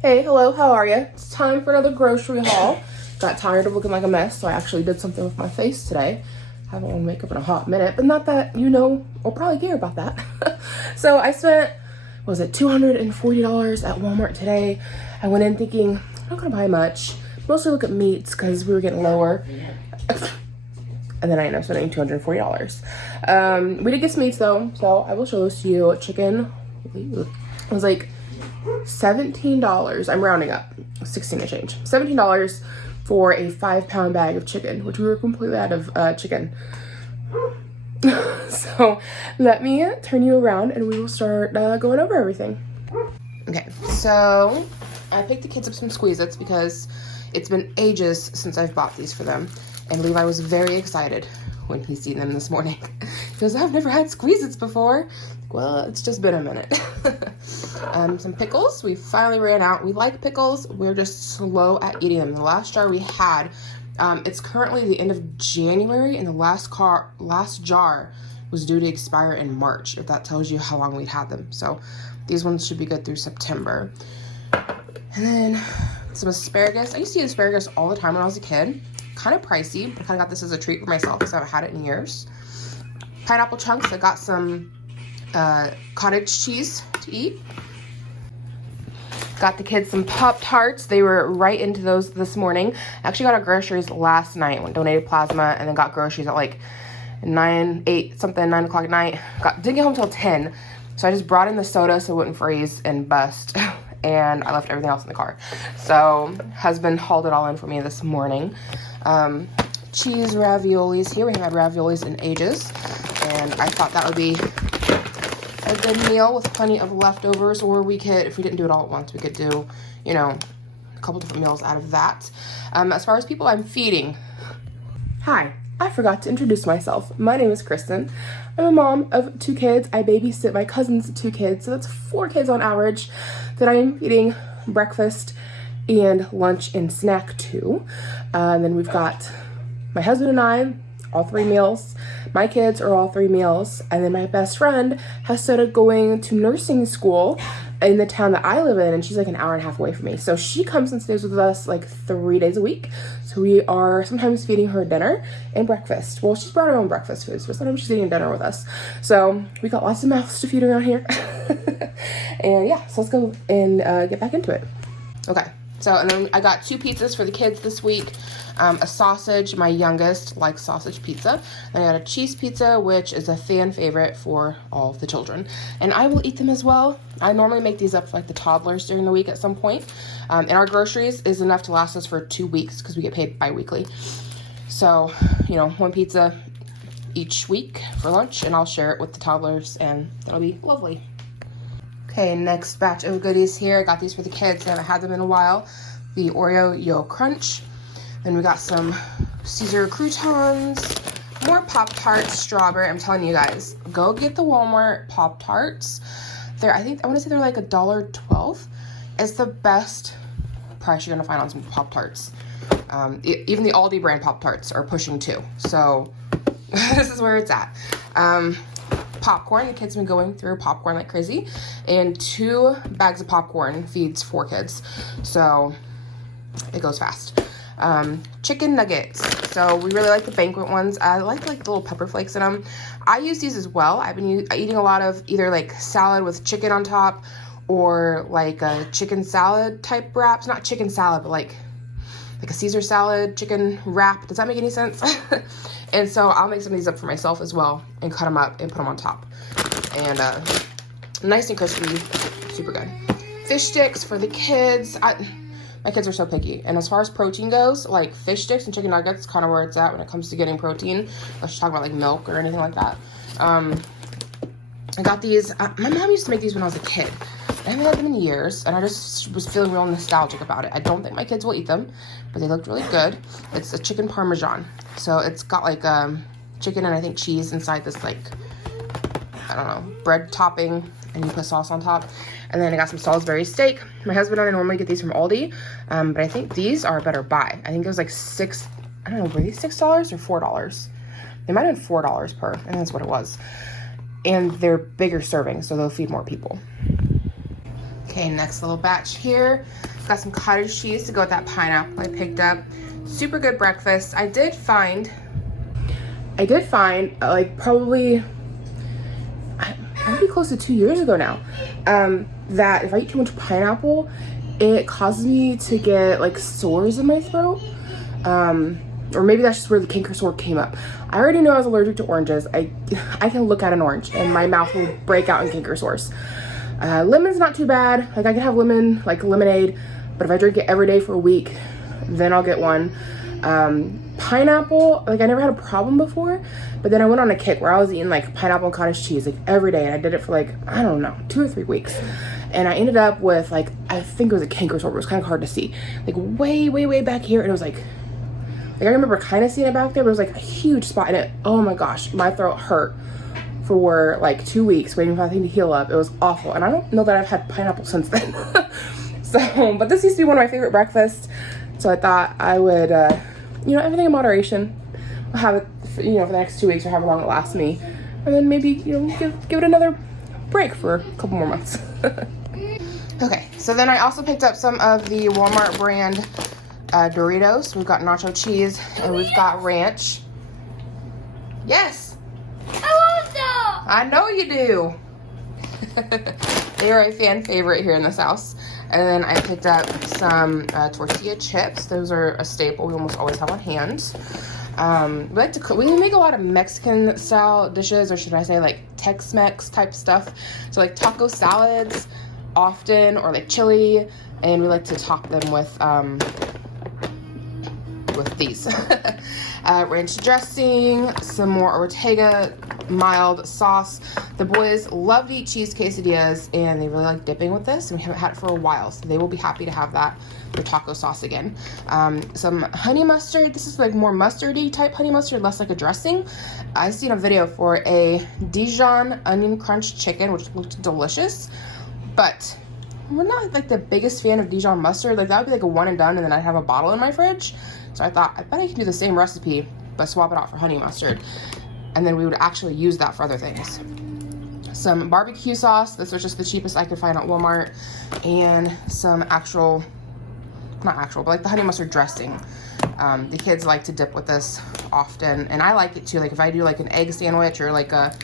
Hey, hello, how are you? It's time for another grocery haul. Got tired of looking like a mess, so I actually did something with my face today. Haven't worn makeup in a hot minute, but not that you know or probably care about that. So I spent, what was it, $240 at Walmart today. I went in thinking, I'm not gonna buy much. Mostly look at meats because we were getting lower. And then I ended up spending $240. We did get some meats though, so I will show those to you. Chicken, it was like $17. I'm rounding up, 16 and change. $17 for a 5-pound bag of chicken, which we were completely out of chicken. So let me turn you around and we will start going over everything. Okay, so I picked the kids up some Squeeze-Its because it's been ages since I've bought these for them. And Levi was very excited when he seen them this morning. He goes, I've never had Squeeze-Its before. Well, it's just been a minute. Some pickles. We finally ran out. We like pickles. We're just slow at eating them. The last jar we had, it's currently the end of January, and the last jar was due to expire in March, if that tells you how long we'd had them. So these ones should be good through September. And then some asparagus. I used to eat asparagus all the time when I was a kid. Kind of pricey, but I kind of got this as a treat for myself because I haven't had it in years. Pineapple chunks. I got some cottage cheese to eat. Got the kids some Pop-Tarts. They were right into those this morning. I actually got our groceries last night when donated plasma, and then got groceries at like 9 o'clock at night. Didn't get home till 10, so I just brought in the soda so it wouldn't freeze and bust. And I left everything else in the car. So husband hauled it all in for me this morning. Cheese raviolis. Here we haven't had raviolis in ages, and I thought that would be a good meal with plenty of leftovers, or we could, if we didn't do it all at once, we could do, you know, a couple different meals out of that. As far as people I'm feeding, hi, I forgot to introduce myself. My name is Cristin. I'm a mom of 2 kids. I babysit my cousin's 2 kids, so that's 4 kids on average that I am feeding breakfast and lunch and snack to. And then we've got my husband and I, all 3 meals. My kids are all 3 meals. And then my best friend has started going to nursing school in the town that I live in, and she's like an hour and a half away from me. So she comes and stays with us like 3 days a week. So we are sometimes feeding her dinner and breakfast. Well, she's brought her own breakfast foods, but sometimes she's eating dinner with us. So we got lots of mouths to feed around here. And yeah, so let's go and get back into it. Okay. So, and then I got 2 pizzas for the kids this week. A sausage, my youngest likes sausage pizza. And I got a cheese pizza, which is a fan favorite for all of the children. And I will eat them as well. I normally make these up for like the toddlers during the week at some point. And our groceries is enough to last us for 2 weeks because we get paid bi-weekly. So, you know, 1 pizza each week for lunch, and I'll share it with the toddlers, and that'll be lovely. Okay, next batch of goodies here. I got these for the kids. I haven't had them in a while. The Oreo Yo Crunch. Then we got some Caesar croutons, more Pop-Tarts, strawberry. I'm telling you guys, go get the Walmart Pop-Tarts. I want to say they're like $1.12. It's the best price you're gonna find on some Pop-Tarts. Even the Aldi brand Pop-Tarts are pushing $2. So this is where it's at. Popcorn. The kids have been going through popcorn like crazy, and 2 bags of popcorn feeds 4 kids, so it goes fast. Chicken nuggets. So we really like the banquet ones. I like the little pepper flakes in them. I use these as well. I've been eating a lot of either like salad with chicken on top, or like a chicken salad type wraps. Not chicken salad, but like a Caesar salad chicken wrap. Does that make any sense? And so I'll make some of these up for myself as well and cut them up and put them on top. And nice and crispy, super good. Fish sticks for the kids. My kids are so picky. And as far as protein goes, like fish sticks and chicken nuggets, kind of where it's at when it comes to getting protein. Let's talk about like milk or anything like that. I got these. My mom used to make these when I was a kid. I haven't had them in years, and I just was feeling real nostalgic about it. I don't think my kids will eat them, but they looked really good. It's a chicken parmesan. So it's got like chicken and I think cheese inside this like, I don't know, bread topping, and you put sauce on top. And then I got some Salisbury steak. My husband and I normally get these from Aldi, but I think these are a better buy. I think it was like I don't know, were these $6 or $4? They might have been $4 per, and that's what it was. And they're bigger servings, so they'll feed more people. Okay, next little batch here. Got some cottage cheese to go with that pineapple I picked up. Super good breakfast. I did find like probably, might be close to 2 years ago now, that if I eat too much pineapple, it causes me to get like sores in my throat. Or maybe that's just where the canker sore came up. I already knew I was allergic to oranges. I can look at an orange and my mouth will break out in canker sores. Lemon's not too bad. Like I can have lemon, like lemonade, but if I drink it every day for a week, then I'll get one. Pineapple, like I never had a problem before, but then I went on a kick where I was eating like pineapple and cottage cheese like every day, and I did it for like, I don't know, 2 or 3 weeks. And I ended up with like, I think it was a canker sore, but it was kind of hard to see. Like way back here, and it was like I remember kind of seeing it back there, but it was like a huge spot, and it, oh my gosh, my throat hurt for like 2 weeks waiting for that thing to heal up. It was awful, and I don't know that I've had pineapple since then. So, but this used to be one of my favorite breakfasts, so I thought I would, you know, everything in moderation. I'll have it, for, you know, for the next 2 weeks or however long it lasts me, and then maybe, you know, give it another break for a couple more months. Okay, so then I also picked up some of the Walmart brand Doritos. We've got nacho cheese and we've got ranch. Yes, I want them. I know you do. They are a fan favorite here in this house. And then I picked up some tortilla chips. Those are a staple we almost always have on hand. We like to cook. We make a lot of Mexican style dishes, or should I say like Tex-Mex type stuff. So like taco salads often, or like chili, and we like to top them with these. Ranch dressing, some more Ortega mild sauce. The boys love to eat cheese quesadillas, and they really like dipping with this, and we haven't had it for a while, so they will be happy to have that for taco sauce again. Some honey mustard. This is like more mustardy type honey mustard, less like a dressing. I seen a video for a Dijon onion crunch chicken, which looked delicious, but we're not like the biggest fan of Dijon mustard. Like that would be like a one and done, and then I'd have a bottle in my fridge. So I thought, I bet I can do the same recipe, but swap it out for honey mustard. And then we would actually use that for other things. Some barbecue sauce. This was just the cheapest I could find at Walmart. And some actual, not actual, but like the honey mustard dressing. The kids like to dip with this often. And I like it too. Like if I do like an egg sandwich or like a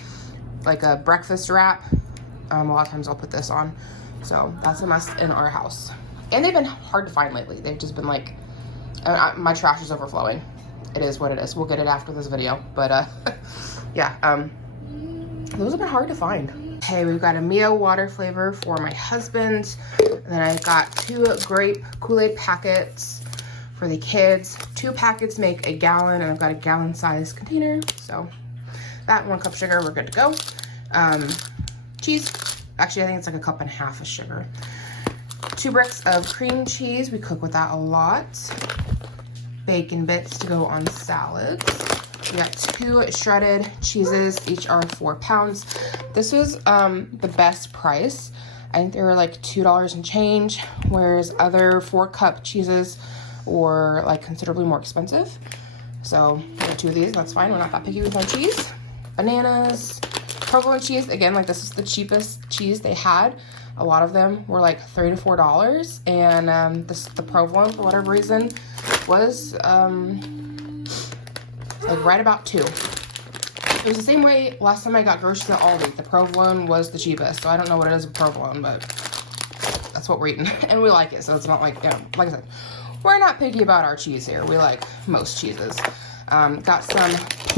breakfast wrap, a lot of times I'll put this on. So that's a must in our house. And they've been hard to find lately. They've just been like, my trash is overflowing. It is what it is. We'll get it after this video. But yeah, those have been hard to find. Okay, we've got a Mio water flavor for my husband. And then I've got 2 grape Kool-Aid packets for the kids. 2 packets make a gallon, and I've got a gallon size container. So that, 1 cup sugar, we're good to go. Cheese. Actually, I think it's like 1.5 cups of sugar. 2 bricks of cream cheese. We cook with that a lot. Bacon bits to go on salads. We got 2 shredded cheeses. Each are 4 pounds. This was the best price. I think they were like $2 and change, whereas other 4-cup cheeses were like considerably more expensive. So we got 2 of these. That's fine. We're not that picky with our cheese. Bananas. Provolone cheese, again, like this is the cheapest cheese they had. A lot of them were like $3 to $4, and the provolone, for whatever reason, was like right about $2. It was the same way last time I got groceries at Aldi. The provolone was the cheapest, so I don't know what it is with provolone, but that's what we're eating, and we like it. So it's not like, you know, like I said, we're not picky about our cheese here. We like most cheeses. Got some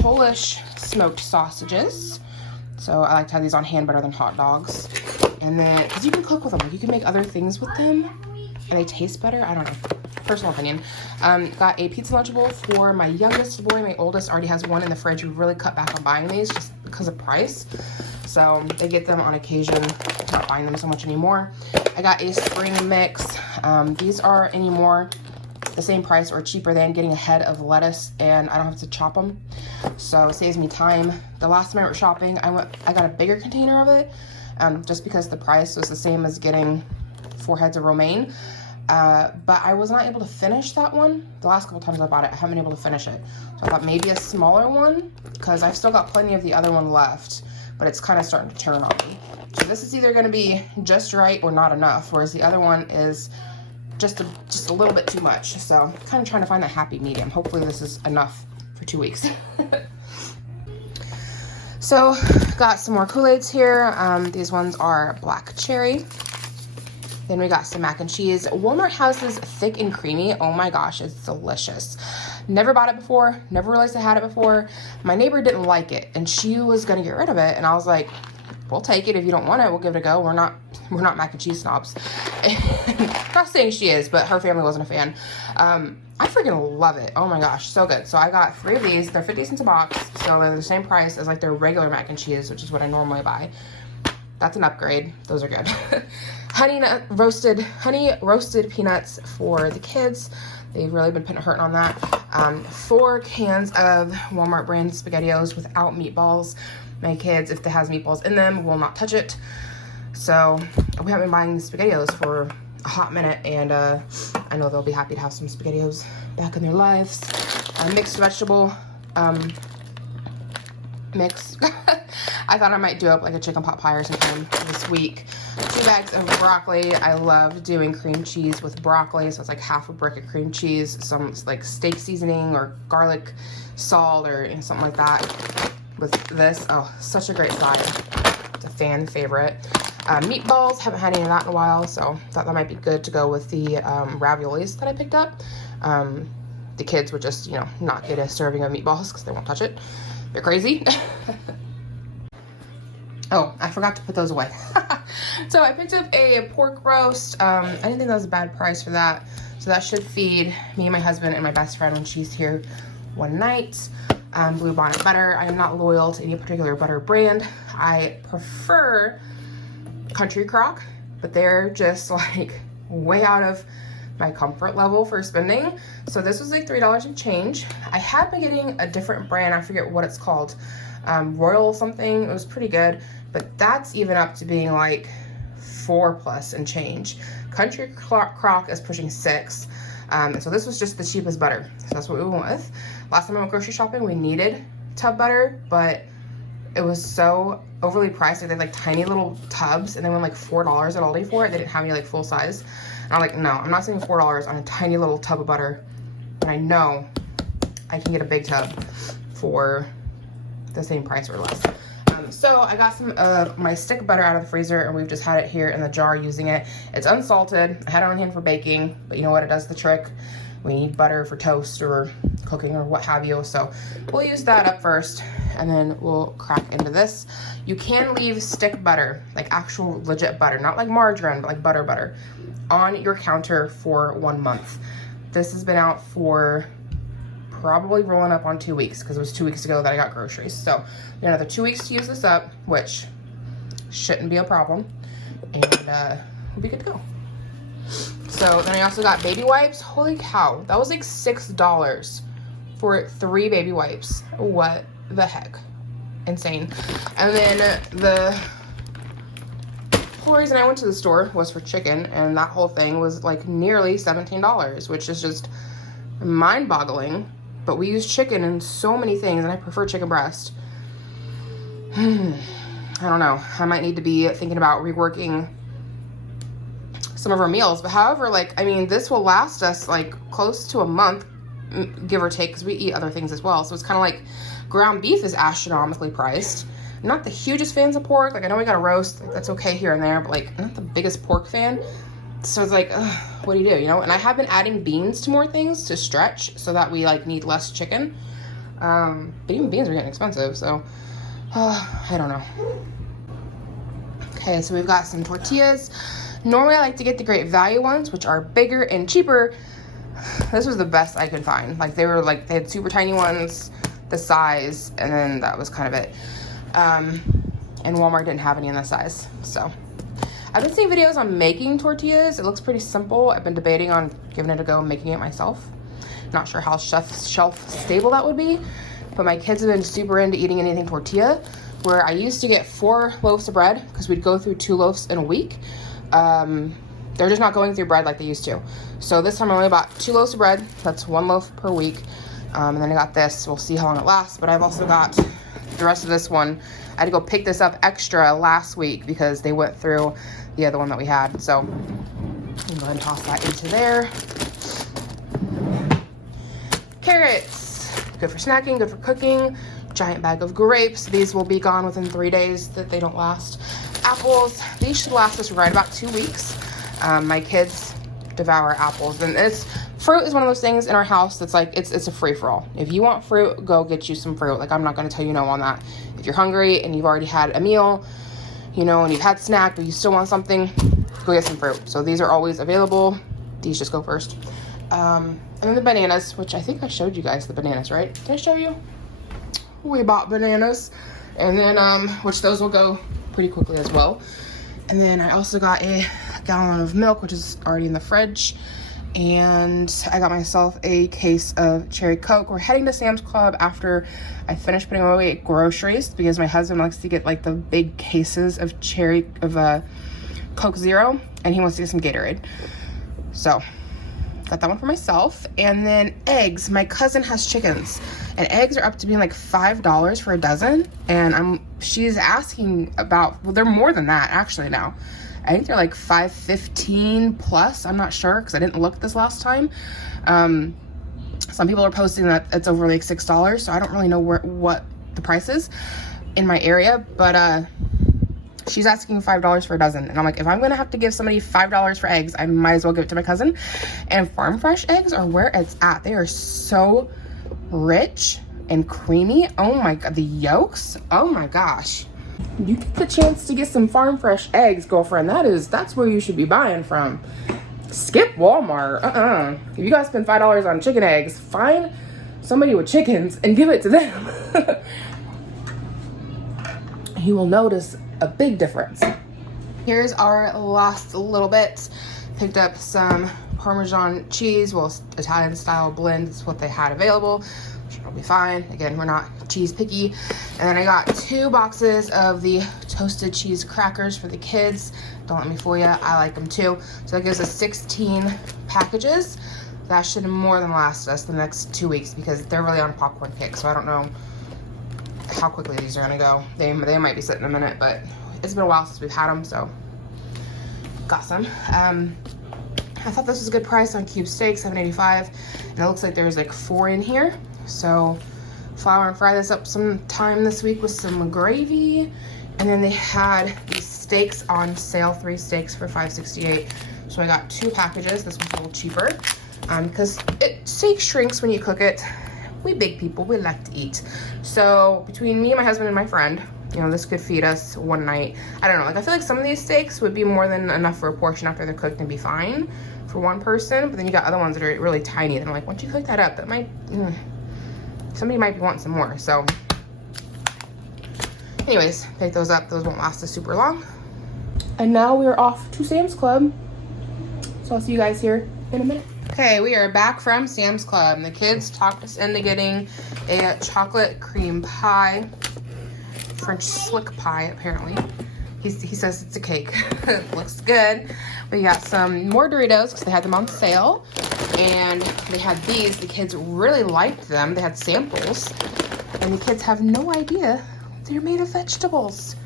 Polish smoked sausages. So I like to have these on hand better than hot dogs. And then, because you can cook with them. Like you can make other things with them. And they taste better. I don't know. Personal opinion. Got a pizza Lunchable for my youngest boy. My oldest already has one in the fridge. We really cut back on buying these just because of price. So they get them on occasion. Not buying them so much anymore. I got a spring mix. These are anymore the same price or cheaper than getting a head of lettuce, and I don't have to chop them, so it saves me time. The last time I went shopping, I got a bigger container of it, just because the price was the same as getting 4 heads of romaine, but I was not able to finish that one. The last couple times I bought it, I haven't been able to finish it, so I thought maybe a smaller one, because I've still got plenty of the other one left, but it's kind of starting to turn on me. So this is either going to be just right or not enough, whereas the other one is just a little bit too much. So I'm kind of trying to find that happy medium. Hopefully this is enough for 2 weeks. So got some more Kool-Aids here. These ones are black cherry. Then we got some mac and cheese. Walmart has this thick and creamy. Oh my gosh, it's delicious. Never bought it before. Never realized I had it before. My neighbor didn't like it, and she was gonna get rid of it. And I was like, we'll take it. If you don't want it, we'll give it a go. We're not mac and cheese snobs. Not saying she is, but her family wasn't a fan. I freaking love it. Oh my gosh, so good. So I got 3 of these. They're 50 cents a box, so they're the same price as like their regular mac and cheese, which is what I normally buy. That's an upgrade. Those are good. honey roasted peanuts for the kids. They've really been hurting on that. 4 cans of Walmart brand SpaghettiOs without meatballs. My kids, if it has meatballs in them, will not touch it. So we haven't been buying SpaghettiOs for a hot minute, and I know they'll be happy to have some SpaghettiOs back in their lives. Mixed vegetable mix. I thought I might do up like a chicken pot pie or something this week. 2 bags of broccoli. I love doing cream cheese with broccoli, so it's like half a brick of cream cheese, some like steak seasoning or garlic salt or something like that. With this, oh, such a great side. It's a fan favorite. Meatballs, haven't had any of that in a while, so thought that might be good to go with the raviolis that I picked up. The kids would just, not get a serving of meatballs because they won't touch it. They're crazy. Oh, I forgot to put those away. So I picked up a pork roast. I didn't think that was a bad price for that. So that should feed me and my husband and my best friend when she's here one night. Blue Bonnet butter. I am not loyal to any particular butter brand. I prefer Country Crock, but they're just like way out of my comfort level for spending. So this was like $3 and change. I had been getting a different brand. I forget what it's called. Royal something. It was pretty good, but that's even up to being like $4+ and change. Country Crock is pushing $6. And so this was just the cheapest butter. So that's what we went with. Last time I went grocery shopping, we needed tub butter, but it was so overly priced. They had like tiny little tubs, and they went like $4 at Aldi for it. They didn't have any like full size. And I'm like, no, I'm not spending $4 on a tiny little tub of butter. And I know I can get a big tub for the same price or less. So I got some of my stick butter out of the freezer, and we've just had it here in the jar using it. It's unsalted. I had it on hand for baking, but you know what? It does the trick. We need butter for toast or cooking or what have you. So we'll use that up first, and then we'll crack into this. You can leave stick butter, like actual legit butter, not like margarine, but like butter, on your counter for 1 month. This has been out for probably rolling up on 2 weeks, because it was 2 weeks ago that I got groceries. So another 2 weeks to use this up, which shouldn't be a problem, and we'll be good to go. So then I also got baby wipes. Holy cow, that was like $6 for 3 baby wipes. What the heck? Insane. And then the whole reason I went to the store was for chicken, and that whole thing was like nearly $17, which is just mind-boggling. But we use chicken in so many things, and I prefer chicken breast. I don't know. I might need to be thinking about reworking some of our meals. But however, like, I mean, this will last us like close to a month, give or take, because we eat other things as well. So it's kind of like ground beef is astronomically priced. I'm not the hugest fans of pork. Like, I know we got a roast. Like, that's okay here and there, but like, I'm not the biggest pork fan. So it's like, what do? And I have been adding beans to more things to stretch so that we like need less chicken. But even beans are getting expensive, so I don't know. Okay, so we've got some tortillas. Normally I like to get the Great Value ones, which are bigger and cheaper. This was the best I could find. Like, they had super tiny ones, the size, and then that was kind of it. And Walmart didn't have any in this size, so. I've been seeing videos on making tortillas. It looks pretty simple. I've been debating on giving it a go and making it myself. Not sure how shelf stable that would be, but my kids have been super into eating anything tortilla, where I used to get 4 loaves of bread because we'd go through 2 loaves in a week. They're just not going through bread like they used to. So this time I only bought 2 loaves of bread. That's 1 loaf per week. And then I got this. We'll see how long it lasts, but I've also got the rest of this one. I had to go pick this up extra last week because they went through the other one that we had. So I'm gonna go ahead and toss that into there. Carrots, good for snacking, good for cooking. Giant bag of grapes. These will be gone within 3 days, that they don't last. Apples, these should last us right about 2 weeks. My kids devour apples, and fruit is one of those things in our house that's like, it's a free-for-all. If you want fruit, go get you some fruit. Like, I'm not going to tell you no on that. If you're hungry and you've already had a meal, you know, and you've had snack, but you still want something, go get some fruit. So these are always available. These just go first. And then the bananas, which I think I showed you guys the bananas, right? Did I show you? We bought bananas. And then, which those will go pretty quickly as well. And then I also got a gallon of milk, which is already in the fridge. And I got myself a case of cherry Coke. We're heading to Sam's Club after I finish putting away groceries because my husband likes to get like the big cases of Coke Zero, and he wants to get some Gatorade. So got that one for myself. And then eggs. My cousin has chickens, and eggs are up to being like $5 for a dozen. And she's asking about, well, they're more than that actually now. I think they're like $5.15 plus. I'm not sure because I didn't look this last time. Some people are posting that it's over like $6, so I don't really know what the price is in my area. But she's asking $5 for a dozen, and I'm like, if I'm gonna have to give somebody $5 for eggs, I might as well give it to my cousin. And farm fresh eggs are where it's at. They are so rich and creamy. Oh my god, the yolks. Oh my gosh. You get the chance to get some farm fresh eggs, girlfriend. That's where you should be buying from. Skip Walmart. If you guys spend $5 on chicken eggs, find somebody with chickens and give it to them. You will notice a big difference. Here's our last little bit. Picked up some Parmesan cheese, well, Italian style blend is what they had available. It'll be fine. Again, we're not cheese picky. And then I got 2 boxes of the toasted cheese crackers for the kids. Don't let me fool you, I like them too. So that gives us 16 packages. That should more than last us the next 2 weeks because they're really on a popcorn kick. So I don't know how quickly these are gonna go. They might be sitting a minute, but it's been a while since we've had them, so got some. I thought this was a good price on cube steak, $7.85, and it looks like there's like 4 in here. So flour and fry this up sometime this week with some gravy. And then they had these steaks on sale, 3 steaks for $5.68. So I got 2 packages. This one's a little cheaper because steak shrinks when you cook it. We big people, we like to eat. So between me and my husband and my friend, you know, this could feed us one night. I don't know, like I feel like some of these steaks would be more than enough for a portion after they're cooked and be fine for one person. But then you got other ones that are really tiny. And I'm like, once you cook that up, that might, somebody might want some more. So anyways, pick those up. Those won't last us super long. And now we're off to Sam's Club. So I'll see you guys here in a minute. Okay, we are back from Sam's Club. The kids talked us into getting a chocolate cream pie. French slick pie, apparently. He says it's a cake. Looks good. We got some more Doritos because they had them on sale. And they had these. The kids really liked them. They had samples. And the kids have no idea they're made of vegetables.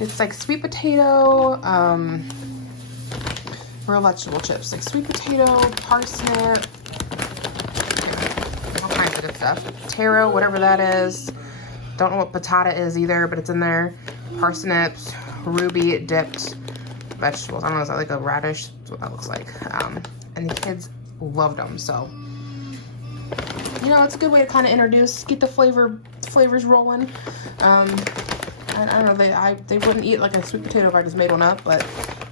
It's like sweet potato, real vegetable chips. Like sweet potato, parsnip, all kinds of good stuff. Taro, whatever that is. Don't know what patata is either, but it's in there. Parsnips, ruby dipped vegetables. I don't know, is that like a radish? That's what that looks like. And the kids loved them, so you know, it's a good way to kind of introduce, get the flavors rolling. I don't know, they wouldn't eat like a sweet potato if I just made one up, but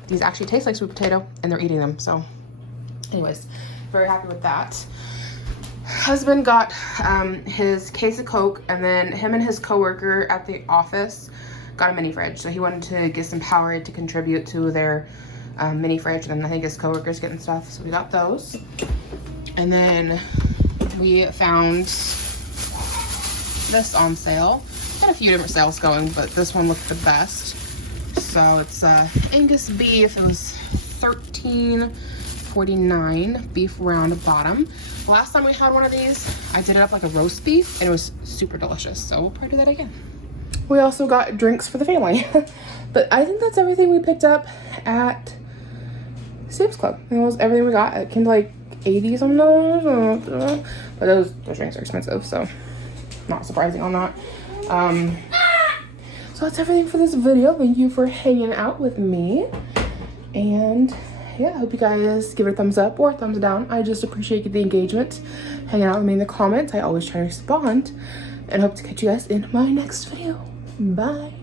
these actually taste like sweet potato and they're eating them. So anyways, very happy with that. Husband got his case of Coke, and then him and his coworker at the office got a mini fridge. So he wanted to get some power to contribute to their mini fridge, and I think his coworker's getting stuff. So we got those. And then we found this on sale. Got a few different sales going, but this one looked the best. So it's Angus beef. It was $13 $1.49 beef round bottom. Last time we had one of these, I did it up like a roast beef and it was super delicious. So we'll probably do that again. We also got drinks for the family. But I think that's everything we picked up at Sam's Club. It was everything we got. It came to like 80 some dollars. But those drinks are expensive, so not surprising on that. So that's everything for this video. Thank you for hanging out with me. And yeah, I hope you guys give it a thumbs up or a thumbs down. I just appreciate the engagement, hanging out with me in the comments. I always try to respond, and hope to catch you guys in my next video. Bye.